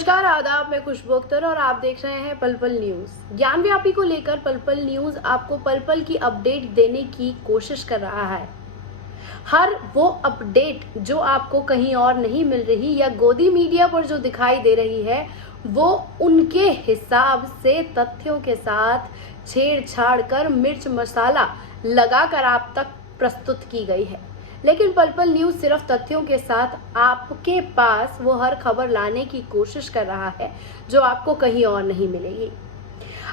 नमस्कार, आदाब। मैं खुशबू अख्तर और आप देख रहे हैं पल पल न्यूज़। ज्ञान व्यापी को लेकर पल पल न्यूज़ आपको पल पल की अपडेट देने की कोशिश कर रहा है। हर वो अपडेट जो आपको कहीं और नहीं मिल रही या गोदी मीडिया पर जो दिखाई दे रही है, वो उनके हिसाब से तथ्यों के साथ छेड़छाड़ कर मिर्च मसाला लगाकर आप तक प्रस्तुत की गई है। लेकिन पल पल न्यूज़ सिर्फ तथ्यों के साथ आपके पास वो हर खबर लाने की कोशिश कर रहा है जो आपको कहीं और नहीं मिलेगी।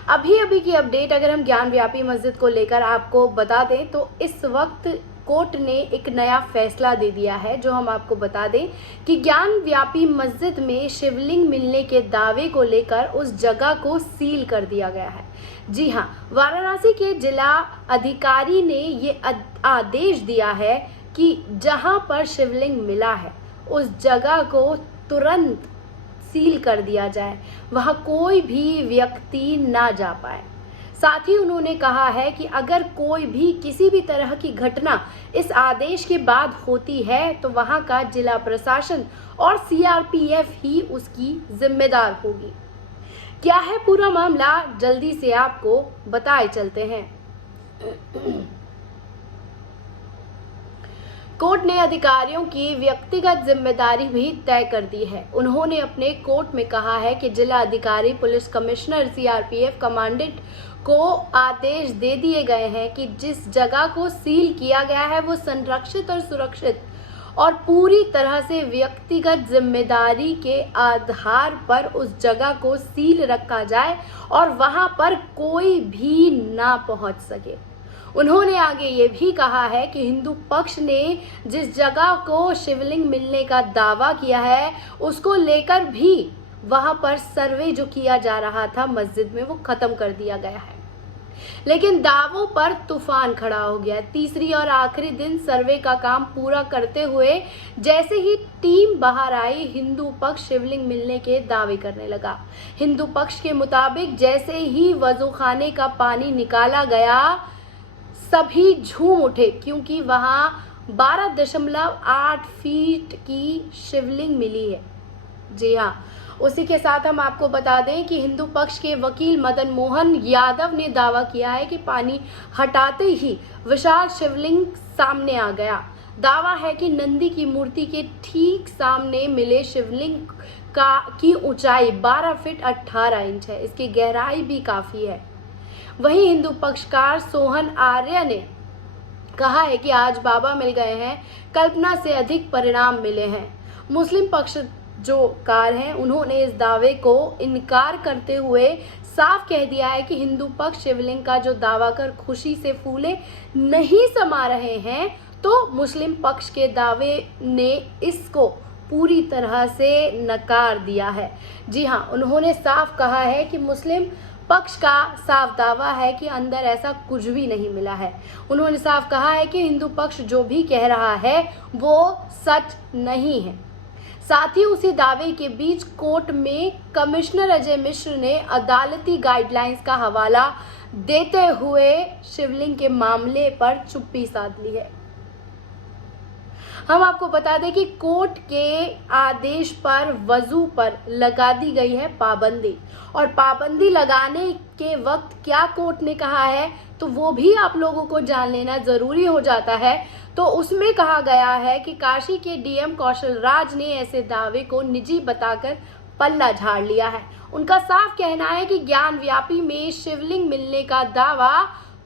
अभी की अपडेट अगर हम ज्ञान व्यापी मस्जिद को लेकर आपको बता दें तो इस वक्त कोर्ट ने एक नया फैसला दे दिया है, जो हम आपको बता दें कि ज्ञान व्यापी मस्जिद में शिवलिंग मिलने के दावे को लेकर उस जगह को सील कर दिया गया है। जी हाँ, वाराणसी के जिला अधिकारी ने ये आदेश दिया है कि जहां पर शिवलिंग मिला है उस जगह को तुरंत सील कर दिया जाए, वहां कोई भी व्यक्ति ना जा पाए। साथ ही उन्होंने कहा है कि अगर कोई भी किसी भी तरह की घटना इस आदेश के बाद होती है तो वहां का जिला प्रशासन और सीआरपीएफ ही उसकी जिम्मेदार होगी। क्या है पूरा मामला, जल्दी से आपको बताए चलते हैं। कोर्ट ने अधिकारियों की व्यक्तिगत जिम्मेदारी भी तय कर दी है। उन्होंने अपने कोर्ट में कहा है कि जिला अधिकारी, पुलिस कमिश्नर, सीआरपीएफ कमांडेंट को आदेश दे दिए गए हैं कि जिस जगह को सील किया गया है वो संरक्षित और सुरक्षित और पूरी तरह से व्यक्तिगत जिम्मेदारी के आधार पर उस जगह को सील रखा जाए और वहां पर कोई भी ना पहुंच सके। उन्होंने आगे ये भी कहा है कि हिंदू पक्ष ने जिस जगह को शिवलिंग मिलने का दावा किया है उसको लेकर भी वहां पर सर्वे जो किया जा रहा था मस्जिद में, वो खत्म कर दिया गया है। लेकिन दावों पर तूफान खड़ा हो गया। तीसरी और आखिरी दिन सर्वे का काम पूरा करते हुए जैसे ही टीम बाहर आई, हिंदू पक्ष शिवलिंग मिलने के दावे करने लगा। हिंदू पक्ष के मुताबिक जैसे ही वजूखाने का पानी निकाला गया, सभी झूम उठे क्योंकि वहां 12.8 फीट की शिवलिंग मिली है। जी हाँ, उसी के साथ हम आपको बता दें कि हिंदू पक्ष के वकील मदन मोहन यादव ने दावा किया है कि पानी हटाते ही विशाल शिवलिंग सामने आ गया। दावा है कि नंदी की मूर्ति के ठीक सामने मिले शिवलिंग की ऊंचाई 12 फीट 18 इंच है। इसकी गहराई भी काफी है। वहीं हिंदू पक्षकार सोहन आर्य ने कहा है कि आज बाबा मिल गए हैं, कल्पना से अधिक परिणाम मिले हैं। मुस्लिम पक्ष जो कार हैं, उन्होंने इस दावे को इनकार करते हुए साफ कह दिया है कि हिंदू पक्ष शिवलिंग का जो दावा कर खुशी से फूले नहीं समा रहे हैं, तो मुस्लिम पक्ष के दावे ने इसको पूरी तरह से नकार दिया है। जी हाँ, उन्होंने साफ कहा है कि मुस्लिम पक्ष का साफ दावा है कि अंदर ऐसा कुछ भी नहीं मिला है। उन्होंने साफ कहा है कि हिंदू पक्ष जो भी कह रहा है वो सच नहीं है। साथ ही उसी दावे के बीच कोर्ट में कमिश्नर अजय मिश्र ने अदालती गाइडलाइंस का हवाला देते हुए शिवलिंग के मामले पर चुप्पी साध ली है। हम आपको बता दें कि कोर्ट के आदेश पर वजू पर लगा दी गई है पाबंदी, और पाबंदी लगाने के वक्त क्या कोर्ट ने कहा है तो वो भी आप लोगों को जान लेना जरूरी हो जाता है। तो उसमें कहा गया है कि काशी के डीएम कौशल राज ने ऐसे दावे को निजी बताकर पल्ला झाड़ लिया है। उनका साफ कहना है कि ज्ञान व्यापी में शिवलिंग मिलने का दावा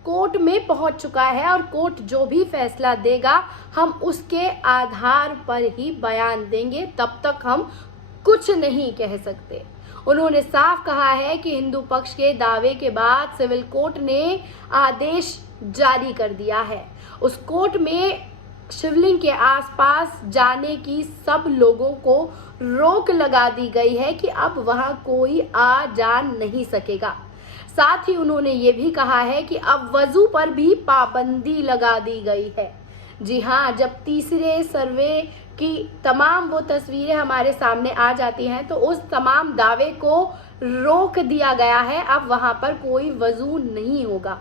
कोर्ट में पहुंच चुका है और कोर्ट जो भी फैसला देगा हम उसके आधार पर ही बयान देंगे, तब तक हम कुछ नहीं कह सकते। उन्होंने साफ कहा है कि हिंदू पक्ष के दावे के बाद सिविल कोर्ट ने आदेश जारी कर दिया है। उस कोर्ट में शिवलिंग के आसपास जाने की सब लोगों को रोक लगा दी गई है कि अब वहां कोई आ जा नहीं सकेगा। साथ ही उन्होंने ये भी कहा है कि अब वजू पर भी पाबंदी लगा दी गई है। जी हाँ, जब तीसरे सर्वे की तमाम वो तस्वीरें हमारे सामने आ जाती हैं तो उस तमाम दावे को रोक दिया गया है। अब वहां पर कोई वजू नहीं होगा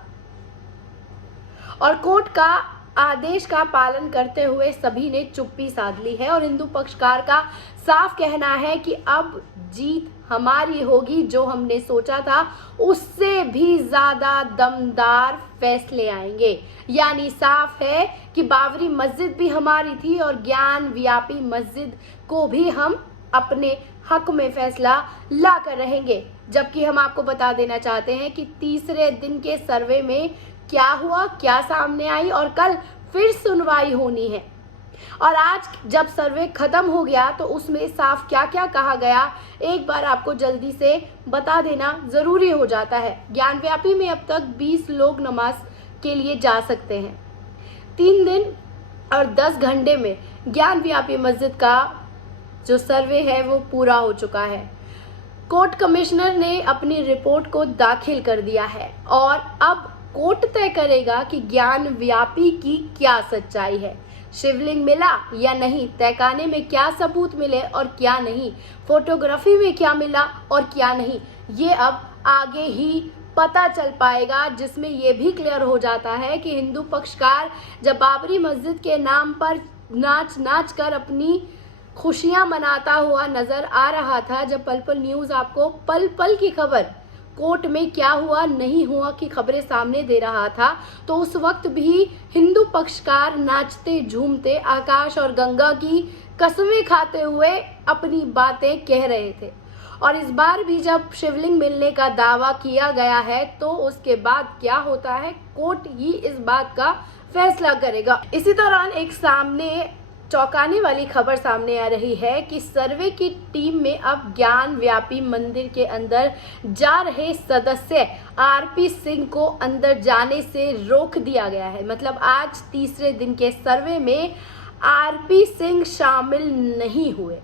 और कोर्ट का आदेश का पालन करते हुए सभी ने चुप्पी साध ली है। और हिंदू पक्षकार का साफ कहना है कि अब जीत हमारी होगी। जो हमने सोचा था उससे भी ज़्यादा दमदार फैसले आएंगे। यानी साफ है कि बाबरी मस्जिद भी हमारी थी और ज्ञान व्यापी मस्जिद को भी हम अपने हक में फैसला ला कर रहेंगे। जबकि हम आपको बता देना चाहते हैं कि तीसरे दिन के सर्वे में क्या हुआ, क्या सामने आई और कल फिर सुनवाई होनी है। और आज जब सर्वे खत्म हो गया तो उसमें साफ क्या क्या कहा गया एक बार आपको जल्दी से बता देना जरूरी हो जाता है। ज्ञानव्यापी में अब तक 20 लोग नमाज के लिए जा सकते हैं। 3 दिन और 10 घंटे में ज्ञानव्यापी मस्जिद का जो सर्वे है वो पूरा हो चुका है। कोर्ट कमिश्नर ने अपनी रिपोर्ट को दाखिल कर दिया है और अब कोर्ट तय करेगा कि ज्ञानव्यापी की क्या सच्चाई है। शिवलिंग मिला या नहीं, तहखाने में क्या सबूत मिले और क्या नहीं, फोटोग्राफी में क्या मिला और क्या नहीं, ये अब आगे ही पता चल पाएगा। जिसमें ये भी क्लियर हो जाता है कि हिंदू पक्षकार जब बाबरी मस्जिद के नाम पर नाच कर अपनी खुशियां मनाता हुआ नजर आ रहा था, जब पल पल न्यूज आपको पल पल की खबर, कोर्ट में क्या हुआ नहीं हुआ की खबरें सामने दे रहा था, तो उस वक्त भी हिंदू पक्षकार नाचते झूमते आकाश और गंगा की कसमें खाते हुए अपनी बातें कह रहे थे। और इस बार भी जब शिवलिंग मिलने का दावा किया गया है तो उसके बाद क्या होता है, कोर्ट ही इस बात का फैसला करेगा। इसी दौरान एक सामने चौंकाने वाली खबर सामने आ रही है कि सर्वे की टीम में अब ज्ञान व्यापी मंदिर के अंदर जा रहे सदस्य आरपी सिंह को अंदर जाने से रोक दिया गया है। मतलब आज तीसरे दिन के सर्वे में आरपी सिंह शामिल नहीं हुए।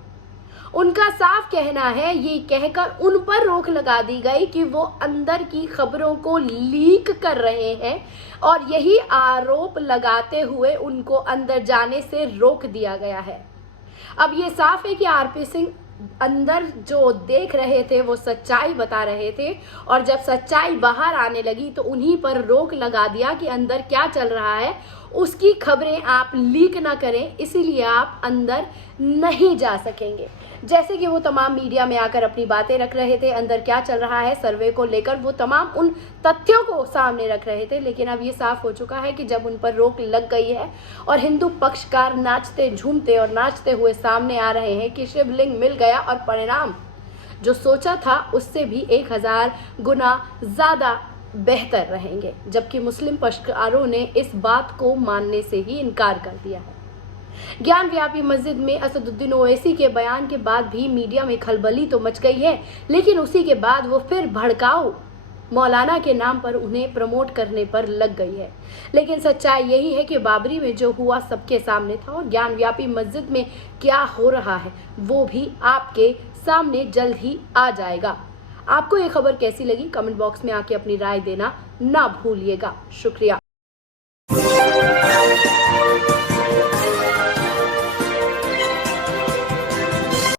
उनका साफ कहना है, ये कहकर उन पर रोक लगा दी गई कि वो अंदर की खबरों को लीक कर रहे हैं और यही आरोप लगाते हुए उनको अंदर जाने से रोक दिया गया है। अब ये साफ है कि आरपी सिंह अंदर जो देख रहे थे वो सच्चाई बता रहे थे और जब सच्चाई बाहर आने लगी तो उन्हीं पर रोक लगा दिया कि अंदर क्या चल रहा है उसकी खबरें आप लीक ना करें, इसीलिए आप अंदर नहीं जा सकेंगे। जैसे कि वो तमाम मीडिया में आकर अपनी बातें रख रहे थे, अंदर क्या चल रहा है सर्वे को लेकर वो तमाम उन तथ्यों को सामने रख रहे थे। लेकिन अब ये साफ हो चुका है कि जब उन पर रोक लग गई है और हिंदू पक्षकार नाचते झूमते और नाचते हुए सामने आ रहे हैं कि शिवलिंग मिल गया और परिणाम जो सोचा था उससे भी 1000 गुना ज़्यादा बेहतर रहेंगे, जबकि मुस्लिम पक्षकारों ने इस बात को मानने से ही इनकार कर दिया है। ज्ञान व्यापी मस्जिद में असदुद्दीन ओवैसी के बयान के बाद भी मीडिया में खलबली तो मच गई है, लेकिन उसी के बाद वो फिर भड़काऊ मौलाना के नाम पर उन्हें प्रमोट करने पर लग गई है। लेकिन सच्चाई यही है कि बाबरी में जो हुआ सबके सामने था और ज्ञान व्यापी मस्जिद में क्या हो रहा है वो भी आपके सामने जल्द ही आ जाएगा। आपको ये खबर कैसी लगी कमेंट बॉक्स में आके अपनी राय देना ना भूलिएगा। शुक्रिया।